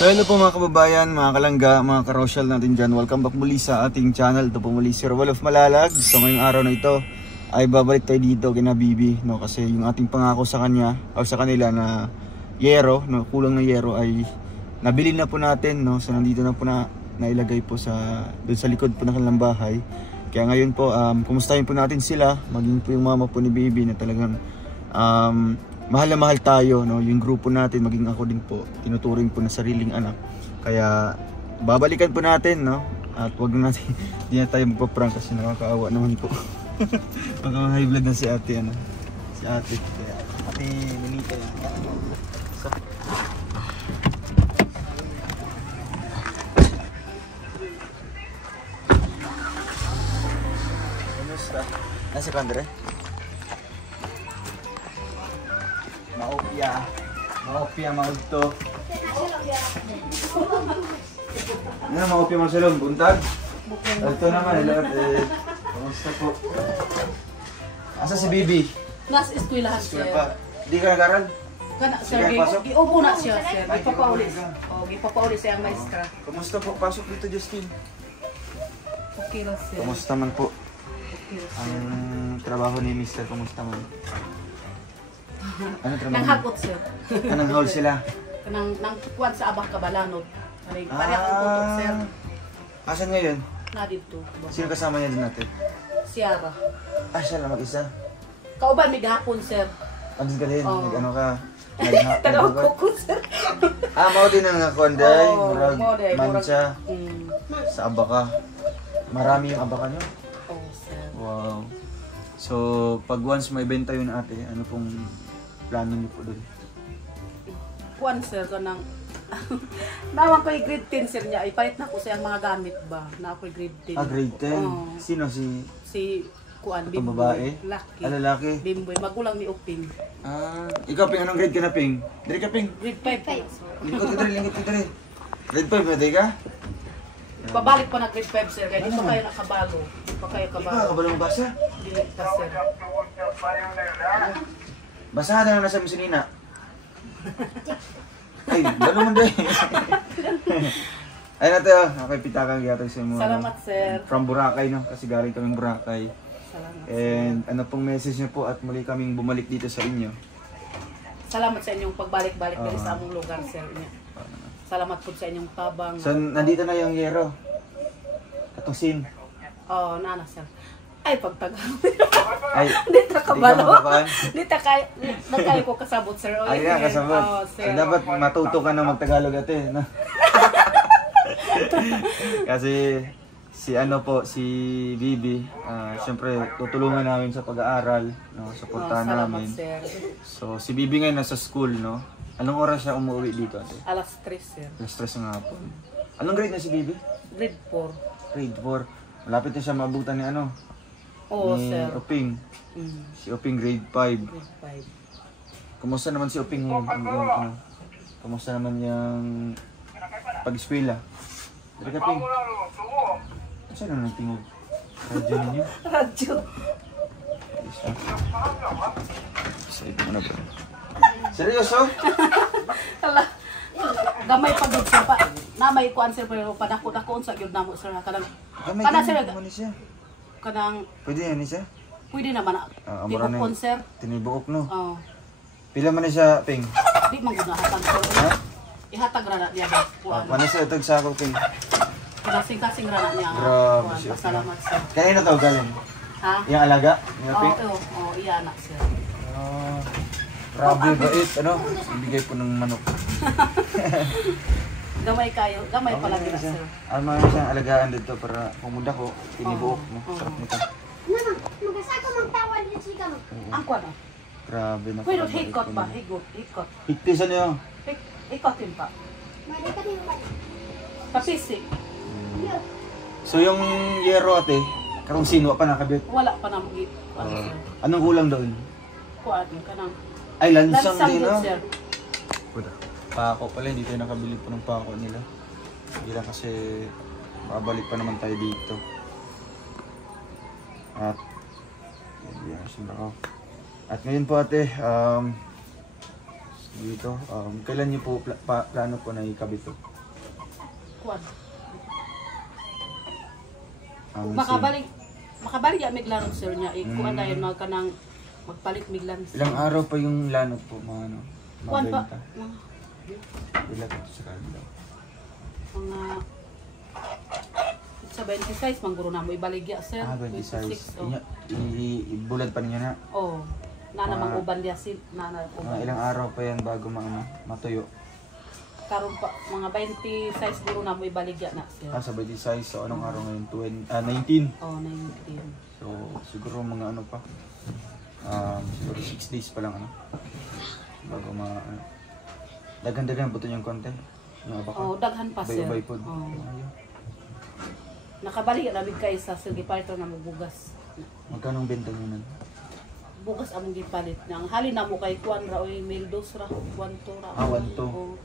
So hello po mga kababayan, mga kalangga, mga karosyal natin dyan. Welcome back muli sa ating channel. Ito po muli Sir Wolof Malalag. So ngayong araw na ito ay babalik tayo dito kina Bibi, no? Kasi yung ating pangako sa kanya o sa kanila na yero, no? Kulang na yero ay nabili na po natin, no? So nandito na po na nailagay po sa doon sa likod po ng kanilang bahay. Kaya ngayon po kumustahin po natin sila, maging po yung mama po ni Bibi na talagang mahal na mahal tayo, no? Yung grupo natin, maging ako din po, tinuturing po na sariling anak. Kaya babalikan po natin, no? At wag na natin, hindi na tayo magpa-prank kasi nakakaawa naman po. Magka-high blood na si ate, ano? Si ate. Kaya, ate, Ninita yan. So, kamusta? Nasa Kandre? Maopya maugto. Ano maopya masalong buntag? Ito naman kamusta po? Asa si Bibi? Nas eskwelahan siya. Di ka nag-aral? Kana sir, giubo na siya sir. Gipapaulis. Oh, gipapaulis siya ang maestra. Kamusta po? Pasok dito, Justin. Okay lang sir. Kamusta man po? Okay lang, Ang trabaho ni Mr. Kamusta man? Ano trabaho? Nang hakot sir. Anong haul sila? Kanang nang kuwan sa abah kabalanod. Pare ang tutok sir. Asan ngayon? Na dito. Sino kasama niya din natin? Siara. Siya lang mag-isa. Kauban mi gahapon sir. Ano ka din? Oh. Nag-ano ka? Tanaw ko sir. Mao din ang konday, Oh, murag murag- mancha sa abaka. Marami yung abaka nyo? Oh sir. Wow. So, pag once may benta yun ate, ano pong plano niyo po doon? Kuwan sir kanang naman ko yung grade 10 sir niya. Ipalit na ko sa mga gamit ba. Na ako grade 10. Grade 10? Oh. Sino si Kuan itong Bimboy. babae? Laki. Lalaki? Bimboy. Magulang ni Uping. Ikaw Ping, anong grade ka na Ping? Dari ka Ping? Grade 5. Lingkod ka dali. Grade 5 na di ka? Pabalik pa na grade 5 sir. Kaya di pa kayo nakabalo. Di pa kayo kabalo. Kabalo mo basa? Di pa sir. Basahan na lang nasa misinina. Ay, balo mo din. Ay natin, okay, pitakang gatag sa mga. Salamat sir. From Boracay, no? Kasi galing kaming Boracay. Salamat. And ano pong message niyo po at muli kaming bumalik dito sa inyo? Salamat sa inyong pagbalik-balik dito sa among lugar sir. Salamat po sa inyong tabang. So, nandito na yung yero. Katong sin. Oh, nana sir. Ay, pagtagal. Ay, Di ta kabalo. makapaan? Di ta kay nagkayo ko kasabot sir. Oh, Ay, nga, kasabot. Oh, sir. Ay, dapat matuto ka na magtagalog ate, no? Kasi si ano po, si Bibi, siyempre tutulungan namin sa pag-aaral, no? Suportahan salamat, namin. sir. So, si Bibi ngayon nasa school, no? Anong oras siya umuwi dito ate? Alas 3 sir. Alas 3 ng hapon. Anong grade na si Bibi? Grade 4. Grade 4. Malapit na siya maabutan ni ano? Oo, ni sir. Oping. Si Oping grade 5. Grade 5. Kumusta naman si Oping ngayon? Ano? Kumusta naman yung pag-eskwela? Dari ka, Ping. Saan na nang tingog? Radyo ninyo? Radyo. Save mo na ba? Seryoso? Ala. Gamay pa dud sir pa. Na may kuan sir pero padako-dakon sa gyud namo sir kanang. Kana sir. Kanang Pwede yan siya? pwede naman na. Tibukon sir. Tinibuok no? Oo. Pila man na siya, Ping? Di man gud nahatag sir. Ha? Ihatag ra na niya kuan. Ano siya itag sa ako, Ping? Kasing-kasing ra na niya. Grabe siya. Salamat sir. Kanino to galing? Ha? Yung alaga? Yung Ping? Oo, iya anak sir. Grabe bait, ano? Ibigay po ng manok. Gamay kayo, gamay pala nila sir. Ang mga siyang alagaan dito para kumuda ko, tinibuok mo. Sarap nito. Mama, magkasako magtawad din siya mo. Ang kuan ah. Grabe na. Pwede hikot ba? Hikot. Hikti sa niyo? Ikotin pa. Mali ka din ba? Papisik. So yung yero ate, karong sino pa nakabit? Wala pa na mag Anong kulang doon? kuan kanang. Ay, lansang din, din no? sir. Pako pala, hindi tayo nakabili po ng pako nila. Hindi lang kasi makabalik pa naman tayo dito. At At ngayon po ate, dito, kailan niyo po plano po na ikabit ito? kuan. Makabalik ya miglan sir niya. Kuan dayon na kanang magpalit miglan. Ilang araw pa yung lanot po mga ano? Kuan pa. Ilan sa kanila? Mga sa 26 mangguro na mo ibaligya sir. 26. Oh. Ibulad pa niya na? Oo. Nana mang uban dia sin nana uban. Ilang araw pa yan bago matuyo? Karon pa mga 26 siguro na mo ibaligya na sir. Sa 26, so anong araw ngayon? 19? Oh, 19. So siguro mga ano pa? Siguro 6 days pa lang ano? Bago daghan-daghan buto yung konti? Yung abaka? Oh, daghan pa sir. Bay-bay po. Oh. Nakabalik na big kay sa silgi partner na mo bugas. Magkano ang benta niyo nun? Bugas among gipalit nang halin na mo kay kuan ra oy 1,200 ra 1,200 ra. 1,200. Oh.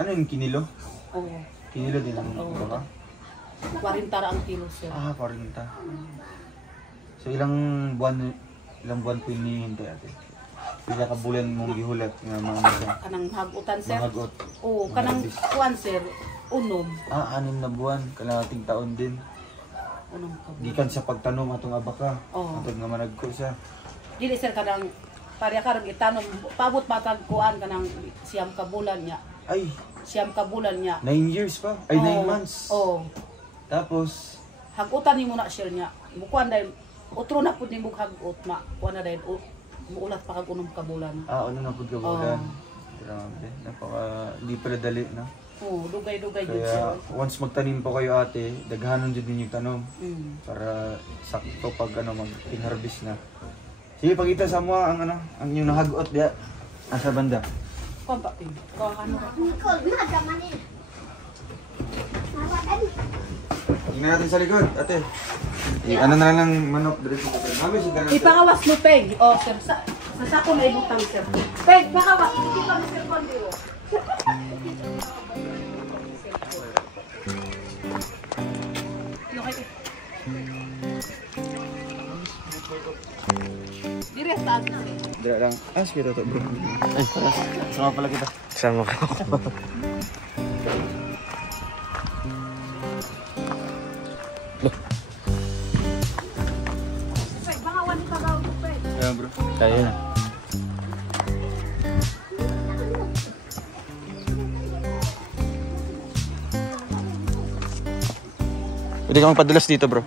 Ano yung kinilo? Oh. Kinilo din ang baka? 40 ra ang kilo sir. 40. So ilang buwan po hinihintay ate? Pila ka bulan mong gihulat nga mga siya? Kanang hagutan sir. Mahagot. Oo, kanang kuan sir. Unom. 6 na buwan, kalahating taon din. Unom ka. Gikan sa pagtanom atong abaka. Oo. Atong nga managko siya. Dili sir kanang pareha karon itanom paabot matag kuan kanang siyam ka bulan niya. Ay, Siyam ka bulan niya. 9 years pa? Ay, 9 months? Oo. Tapos, Hagutan ni mo na sir niya. Bukuan dahil, utro na po ni mo hagot ma. Kuan na dahil, muulat pa kag unom ka bulan. ano na po gabulan. Grabe, hindi pala dali, no? Oo, dugay-dugay yun sir. Kaya, once magtanim po kayo ate, daghanon dyan din yung tanom. Para sakto pag mag-harvest na. Sige, pakita sa mo ang yung nahagot diya. Asa banda? Kuan pa pin. Kuan ka ano. Nicole, madamanin. Nawadan. Tingnan natin sa likod, ate. Ano na lang ng manok dito sa likod. Mami, sa ganun. Ipangawas mo peg. Oh sir, sa sako na ibutang sir. Peg, pangawas. Hindi pa sir kuan dito. Dire taas. Dira lang. Sige to bro. Ay, sama pala kita. Sama ka. Peg, pangawan ka daw peg. Kaya bro. Kaya na. Pwede ka magpadulas dito bro.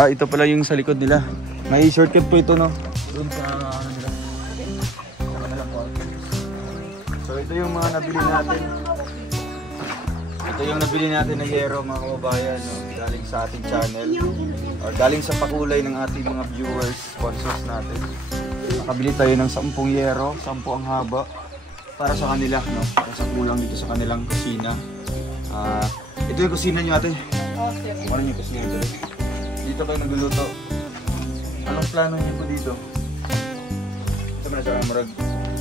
Ito pala yung sa likod nila. May shortcut po ito, no? Doon sa nila. So ito yung mga nabili natin. Ito yung nabili natin na yero mga kababayan, no? Galing sa ating channel. Or galing sa pakulay ng ating mga viewers, sponsors natin. Nakabili tayo ng 10 yero, 10 ang haba. Para sa kanila, no? Para sa kulang dito sa kanilang kusina. Ito yung kusina nyo ate. Oh sir. Ano yung kusina nyo? Dito kayo nagluluto. Anong plano niyo po dito? Ito mo na siya marag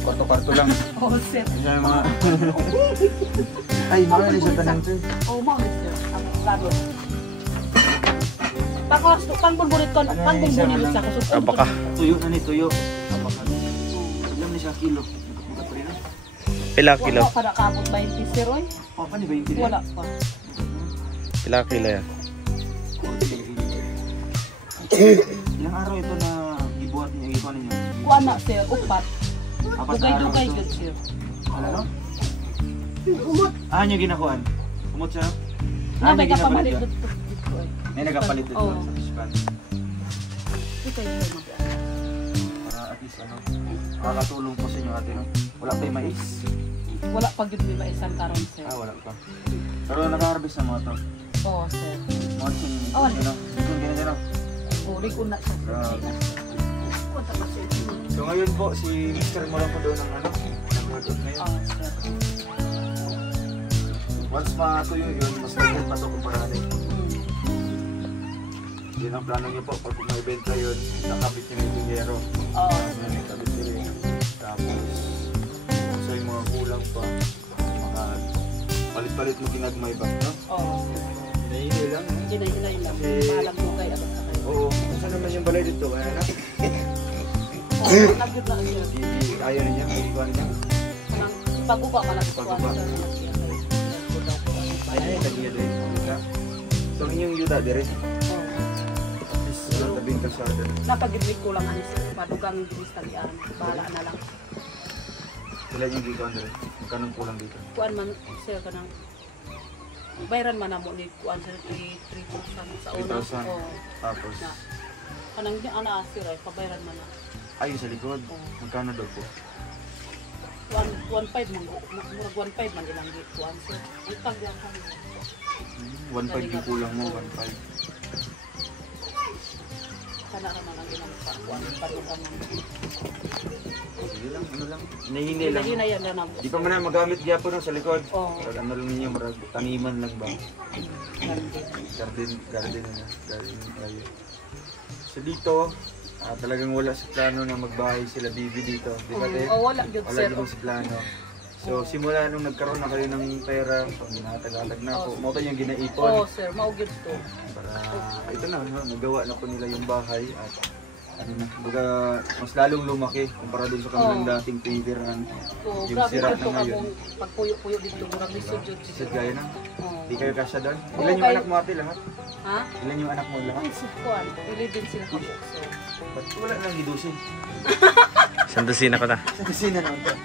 kwarto-kwarto lang. Oh sir. Ito siya yung mga... Ay, mga nalisa tanong sir. Oh, mga sir. Ang plano. Pangbunbunit ko, pangbunbunit sa kusog. Abaka. Tuyo na ni tuyo. Abaka. Ilan na siya kilo? Pila kilo? Wala pa nakabot 20 sir, oy. Pa ni 20 din? Wala pa. Pila kilo yan? Ilang araw ito na ibuhat niyo, ikuha ninyo? Kuan na sir, upat. Apat na araw Dugay-dugay ito? yun sir. Ano? Umot. Nyo ginakuhan? Kumot siya? May ginapalit kapamalit ka? dito. May nagapalit dito Oo. sa fishpan. Ito yung mag-ano. Para at least makakatulong po sa inyo ate, no? Wala pa yung mais. Wala pa yun may maisan karon sir. Wala pa. Pero naka-harvest na mga to. Oo sir. Mga sin, Oh, ano? Ito ganyan na. Urig una siya. Grabe. Kunta pa sir. So ngayon po, si Mr. mo lang po doon ng nag-workout ngayon. Oo sir. Once matuyo yun, mas maganda pa ito kumpara natin. Yun ang plano niyo po, pag may benta yun, nakabit niyo yung yero. Oo. Nakabit niyo rin. Tapos, so yung mga kulang pa, mga palit-palit mo ginagmay ba, no? Oo. Hinahinay lang. Hinay-hinay lang. Mahalag mo kayo. Oo, saan naman yung balay dito? Kaya na? Oo, nagyod na sir. Ayaw niya, hindi ko niya. Ipaguba man ako kuan Ipaguba. sir. Ay, tagiya din. So, inyong yuta, dire. Is, tabing kalsada. Napagibig ko lang anis. Madugang kristalian. Bahala na lang. Sila yung gigawin dire. Magkano kulang dito? Kuan man sir kanang bayaran man namo ni kuan sir 3,000 sa una. 3,000. Oo. Tapos, Na. Kanang di ana sir ay pabayaran man na. ayun sa likod. Magkano daw po? 1.5 man. Murag 1.5 man ilang kuan sir. Itag lang kami. 1.5 yung kulang mo, 1.5. Kana ra man ang ilang kuan padugang. Sige lang, ano lang. Hinahinay lang. Hinayan na namo. Di pa man na magamit gyapon no, sa likod. Oo. Marag ano lang ninyo, marag taniman lang ba? Garden. Garden tayo. So dito, talagang wala sa plano na magbahay sila Bibi dito. Di ba te? Oh, wala gyud Wala sir. dito sa plano. So simula nung nagkaroon na kayo ng pera, pag ginatagalag na po, mo yung ginaipon. Oh sir, mao gyud to. Para ito na, no, nagawa na po nila yung bahay at ano na, baga, mas lalong lumaki kumpara dun sa kanilang dating tinitirahan. Oh, Yung grabe sira gyud na to ngayon. akong pagpuyo-puyo dito murag lisod gyud Sa siguro. gaya na, Oh. di kayo kasya doon. Oo, Ilan yung kayo- anak mo ate lahat? Ha? Ilan yung anak mo lahat? Ay, kuan, ilibin sila ka po. So, Ba't wala nang gidusin? Sandusin ako na. Sa kusina naman to.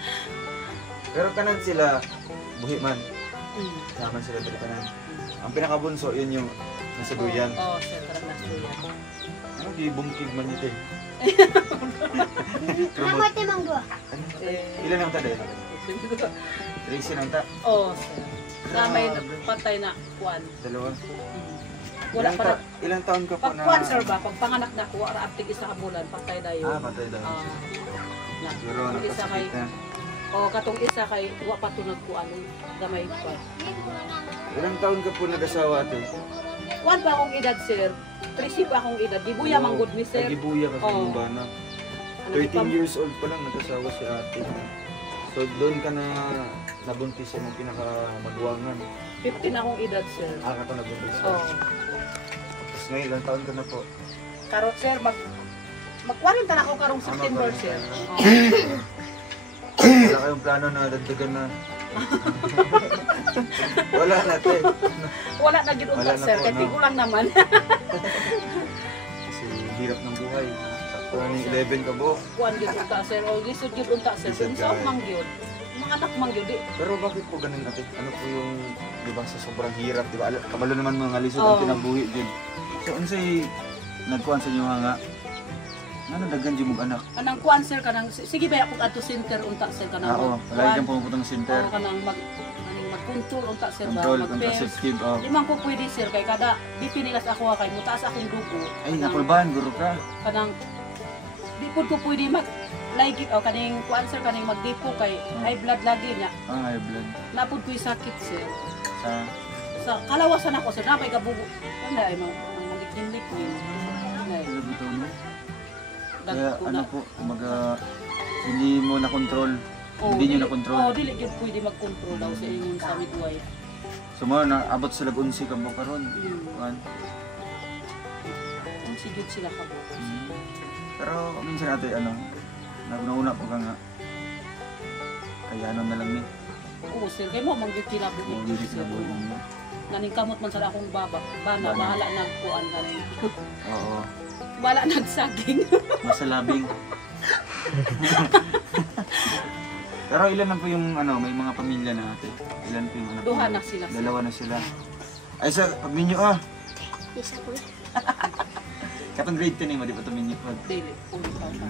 Pero kanan sila, buhi man. mm. Naman sila dito kanan. Ang pinakabunso, yun yung nasa duyan. Oh, sir, karang nasa duyan. Ano, di bumkig man ito eh. Namoy te manggo. Ano? Eh, Ilan ang tada? Racing ang ta? oh, sir. Na may patay na kuan. Dalawa. Wala Ilang pa na. Ilang taon ka po Pag na... kuan, sir ba? Pag panganak na ko, araptig isa ka bulan, patay na yun. Ah, patay daw. Na. Pero Katong isa kay, nakasakit na. oh, katong isa kay, wa pa tunag kuan, gamay pa. Ilang taon ka po nag-asawa ate? Kuan pa akong edad, sir. 30 pa akong edad. Di buya manggod ni sir. Nagibuya kasi Oo. yung bana. Ano, 13 years old pa lang nag-asawa si ate. So doon ka na nabuntis sa mga pinaka-magwangan. 15 akong edad, sir. Ah, ka to nabuntis. Oh. Tapos ngayon, ilang taon ka na po? Karot, sir, mag-40 na ako karong September, sir. Oh. Wala kayong plano na dagdagan na. Wala na, te. Wala na gid Wala unta, na sir. po, Kaya no? tigulang naman. Kasi hirap ng buhay. Sakto na yung 11 ka buo. Kuan gid unta, sir. O lisod gid unta, sir. Lisod Kung saan ka. mang gyud. Mga anak mang gyud. Pero bakit po ganun ate? Ano po yung, di ba, sa sobrang hirap, di ba? Kabalo naman mga lisod Oo. ang kinabuhi din. So, ano sa'y nagkuhan sa inyo nga? Ano daghan dyan mong anak? Kanang kuan, sir, kanang sige ba ako adto center unta, sir, kanang Oo, palagi kang pumuputang center. Oo, kanang mag-control unta, sir, ba? Control, Mag-pens. contraceptive. Oh. Di man ko pwede, sir, kay kada di pinilas ako kay mutaas akong dugo. Ay, Kanang- napulbahan, guro ka. kanang di pud ko pwede mag like o kaning kuan, sir, kaning magdipo kay high blood lagi niya. Ah, high blood. Napud ko'y sakit, sir. Sa, Sa kalawasan ako, sir, napay kabugo. Ano ay magiging ano dito, no? Kaya, Dagko ano na. po, kumaga, hindi mo na-control. Hindi nyo na-control. Oo, dili gyud pwede mag-control daw sa ingon sa midwife. So, mo, naabot sila unsi ka mo karon. Kuhan. Kung sigud sila kabo. Pero minsan ate, ano, nauna po ka nga. Kaya ano na lang ni. Oo, sir, kay mo man gyud kinabuhi Hindi gyud, di sir. sinabuhay mo. Naning kamot man sa akong baba. Bana, Bana. bahala na kuan ganing. Oo. Wala nagsaging. Masalabing. Pero ilan lang po yung ano, may mga pamilya na ate. Ilan po yung anak Duha mo? na sila. Dalawa na sila. Ay sa pag ninyo ah. Isa ko. Katong grade 10 mo, di ba ito ninyo po? Dili, uli pa ako.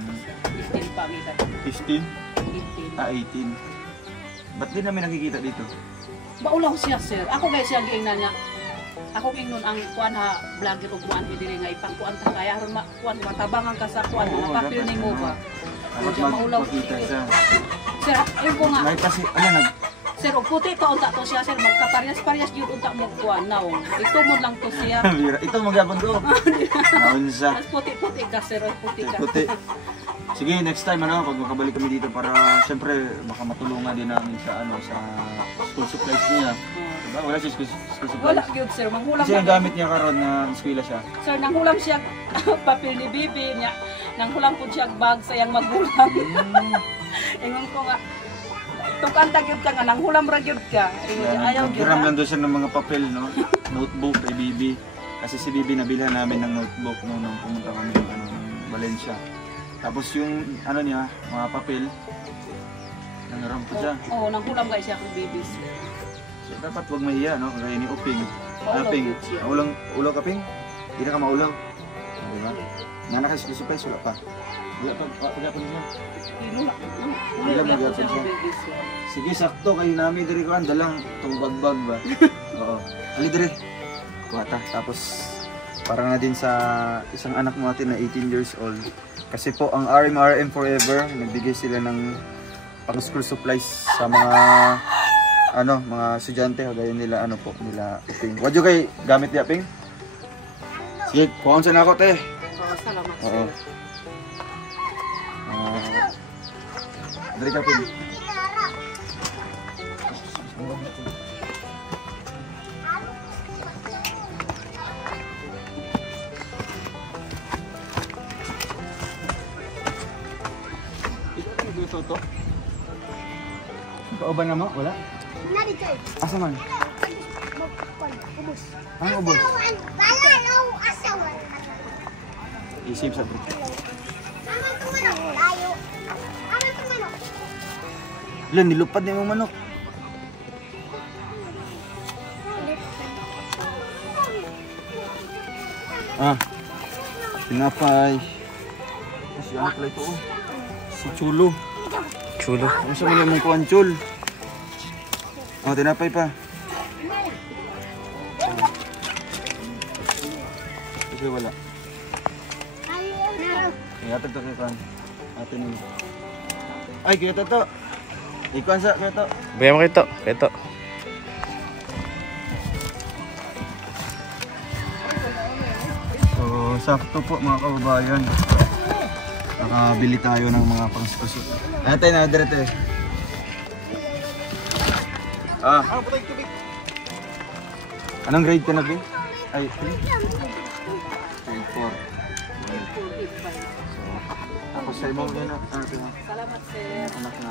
15 pa kita. 15? 18. Ah, 18. Ba't di namin nakikita dito? Maulaw siya, sir. Ako guys siya giingnan niya. Ako ingnon ang kuan ha vlogger og kuan dili nga ipangkuan ta kaya aron kuan matabangan ka sa kuan Oo, mga papel dapat, ni mo ba. Dapat Diyan maulaw magpakita siya. siya. Sir, ayun ko nga. May kasi, ano Sir, og puti pa unta to siya, sir. Magkaparyas-paryas gyud unta mo kuan naong. Ito mo lang to siya. ito magyapon ko. Naunsa. Mas puti-puti ka, sir. Oy, puti ka. Puti. Sige, next time ano, pag makabalik kami dito para syempre baka matulungan din namin sa ano sa school supplies niya. Oh. Diba? Wala siya school supplies. Wala gyud, sir. Manghulam Kasi ang na- gamit niya karon na eskwela siya. Sir, nanghulam siya papel ni Bibi niya. Nanghulam po siya bag sa iyang magulang. Ingon ko nga, Tukanta gyud ka nga nang hulam ra gyud ka. Ayaw gyud. Naghiram lang doon siya ng mga papel, no? Notebook kay Bibi. Kasi si Bibi nabilhan namin ng notebook no, nung pumunta kami ng, ng Valencia. Tapos yung ano niya, mga papel, nangiram ko siya. Oo, nang hulam kay siya kay babies. So, dapat wag mahiya, no? Kaya ni Uping. Maulaw Ping? yun siya. Ulaw ka, Ping? Hindi na ka maulaw. Diba? Nana ka surprise, wala pa. Wala pa, pagkapon siya. Hindi lang magyapon siya. Sige, sakto kayo namin diri ko dalang itong bagbag ba. Oo. Ali diri. Kuha ta. Tapos para na din sa isang anak mo natin na 18 years old. Kasi po ang RM Forever, nagbigay sila ng pang school supplies sa mga mga estudyante kagaya nila nila Ping. Wadyo kay gamit niya Ping? Sige, kuhaan sa na ako te. Oo, salamat. Oo. Dali ka Ping. Ito. Kauban na mo? Wala? Nari coy. Asa man? Ubus. Ang ubos? Bala no asawan. Isip sa bro. Aman tumanok tayo. Aman tumanok. Lan, nilupad na yung manok. Pinapay. Kasi ano pala ito oh. Si Chulo. Chulo. Ano sa mga mong kuhan, Chul? Tinapay pa. Kasi wala. Kaya ito kay Kuhan. Atin yun. Ay, kaya ito. Ikuhan sa, kaya ito. Baya mo kito. Kito. So, sakto po mga kababayan. Nakabili tayo ng mga pang-spasyo. Ayan tayo na, direte. Anong grade ka na, Bin? Ay, grade 4. Tapos sa ibang yun, Salamat, sir. anak na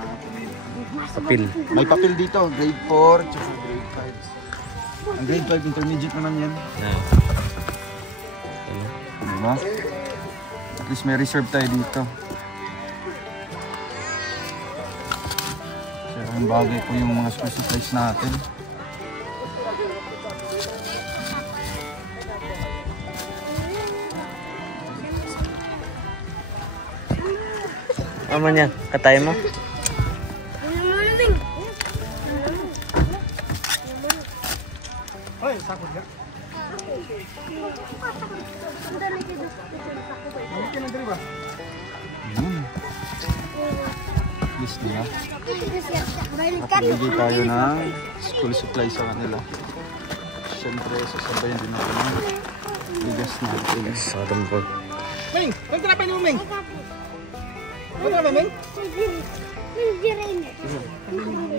Papil. may papel dito, grade 4, tsaka grade 5. Ang grade 5, intermediate naman yan. Diba? At least may reserve tayo dito. So, ang bagay po yung mga school supplies natin. Ano man yan? Katay mo? List nila. Bigay tayo ng school supplies sa kanila. Siyempre, sasabayan din natin ng bigas natin. Sa tumpog. Ming, nagtrapay mo, Ming. Nagtrapay, Ming?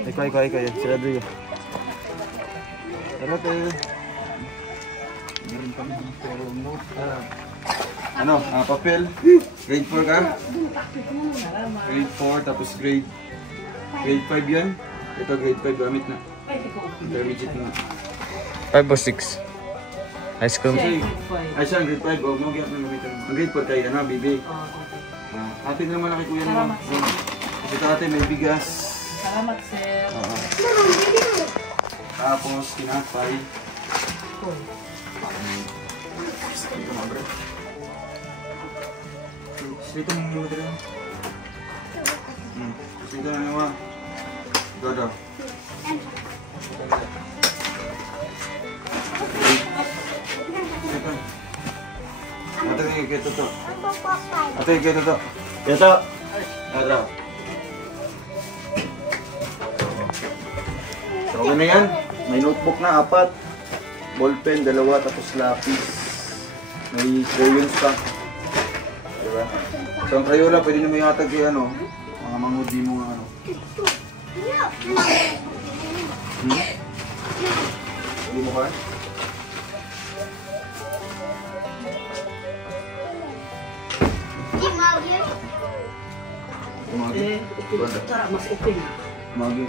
Ikaw. Sila doon yun. Tara tayo. Meron kami dito. Papel. Grade 4 ka? Grade 4, tapos grade 5 yan. Ito grade 5 gamit na. Intermediate na. 5 o 6? High school? Ay siya, grade 5. Huwag mo gaya na gamitin. Ang grade 4 tayo, Bibi. Atin naman na kay kuya naman. Kasi ito natin may bigas. Salamat, sir. Tapos, tinapay. Dito mo yung dito. Dito na naman. Dodo. Ate, kayo to. Ate, kayo to. Ito. Ito. So, okay na yan. May notebook na 4. Ballpen, 2, tapos lapis. May crayons pa. Diba? So, ang Crayola, pwede naman yung atag kay mga mangudi mo nga Hindi mo ka? Tumagi? Tara, mas okay na. Magi.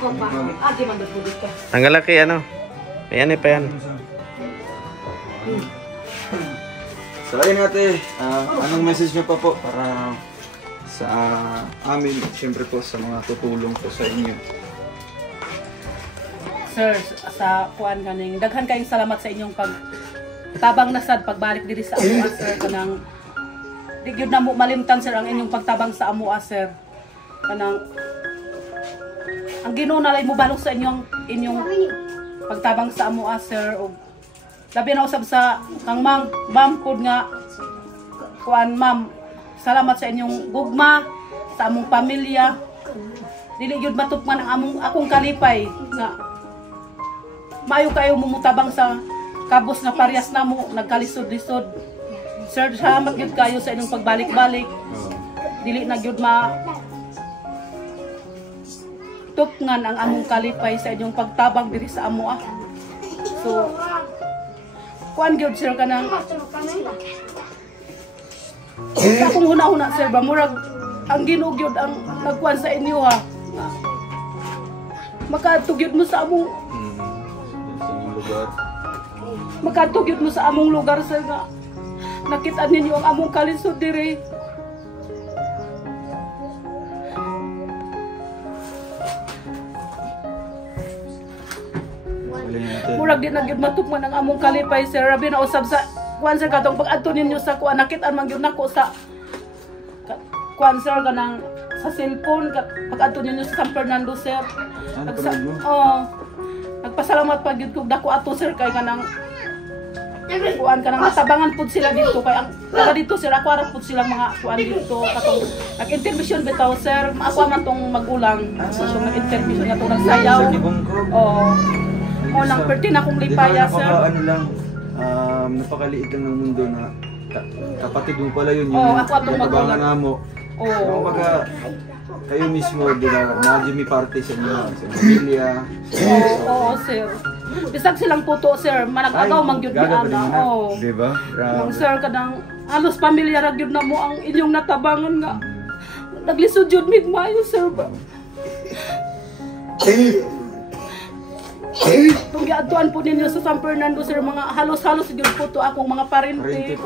Adi man dagbulit ka. Ang laki ano. Ayan pa yan. So ayun ate, anong message niyo pa po para sa amin, siyempre po sa mga tutulong po sa inyo? Sir, sa kuan kaning daghan kayong salamat sa inyong pagtabang na sad pagbalik diri sa amo sir kanang di gyud na mo malimtan sir ang inyong pagtabang sa amo sir. Kanang ang Ginoo na lay mo balong sa inyong pagtabang sa amo sir og labi na usab sa kang ma'am pod nga kuan ma'am, salamat sa inyong gugma sa among pamilya. Dili gyud matupman ang akong kalipay nga maayo kayo mumutabang sa kabos nga parehas namo nagkalisod-lisod. Sir, salamat gyud kayo sa inyong pagbalik-balik. Dili na gyud tupngan ang among kalipay sa inyong pagtabang diri sa amo So, kuan gyud sir kanang akong huna-huna sir ba murag ang Ginoo gyud ang nagkuan sa inyo makatugyod mo sa among lugar. Makatugyod mo sa among lugar sir nga nakita ninyo ang among kalisod diri. Murag di na gyud matupman ang among kalipay sir. Rabi na usab sa kuan sir katong pag-adto ninyo sa kuan nakit-an man gyud nako sa kuan sir kanang sa cellphone pag-adto ninyo sa San Fernando sir. Nagpasalamat pa gyud kog dako ato sir kay kanang kuan kanang natabangan pud sila dito kay ang taga dito sir ako ara pud sila mga kuan dito katong nag-intervention bitaw sir ako man tong magulang so nag-intervention nga tong nagsayaw. Nang perti na akong lipaya, sir. Ano lang, napakaliit lang ng mundo na kapatid mo pala yun. Ako atong magulang. Yung mo. Kumbaga, kayo mismo, di ba, na-Jimmy party sa inyo, sa pamilya. Oo, sir. Bisag silang puto, sir. Manag-agaw, mangyod ni Ana. Di ba? Sir, kadang halos pamilya ragyod na mo ang inyong natabangan nga. Naglisod yun, migmayo, sir ba? Kung giadtuan po ninyo sa San Fernando sir mga halos-halos gyud po to akong mga parente.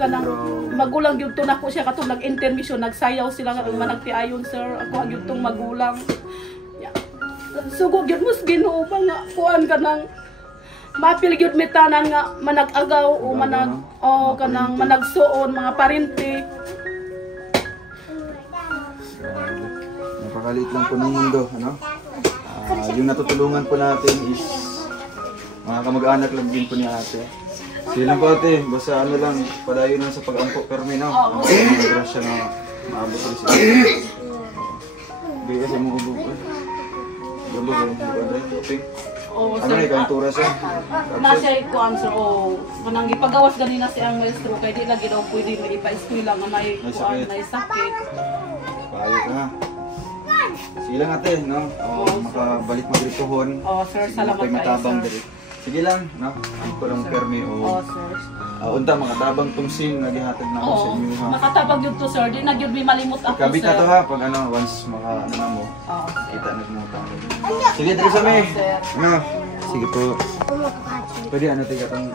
Kanang magulang gyud to nako siya katong nag-intermission nagsayaw sila nga managtiayon sir ako gyud tong magulang. Sugo gyud mo Ginoo ba nga kuan kanang mapil gyud metanan nga manag-agaw o kanang managsuon mga parente. Napakaliit lang po ng mundo, ano? Yung natutulungan po natin is mga kamag-anak lang din po ni ate. Sila po ate, basta ano lang, padayon lang sa pag-angkok permi na. Ang grasya na maabot rin sila. Bigay sa mga ubog ko. Gabog ko, okay? Ano na ikaw tura siya? Nasa ko answer kanang gipagawas ganina si ang maestro kay di lagi daw pwede maipa-eskwela nga may sakit. Payo ka nga. Sige lang ate, no? Makabalik magrituhon. Sir, salamat kayo, sir. Sige lang, no? Hindi ko lang permi sir. Unta, makatabang tong sin, nagihatag na ako sa inyo, ha? Makatabang yun to, sir. Di na yun may malimot ako, Kabit sir. na to, ha? Pag once mo, kita nagmutang. Sige, dito sa may. Ano? Sige po. Pwede, tiga tong...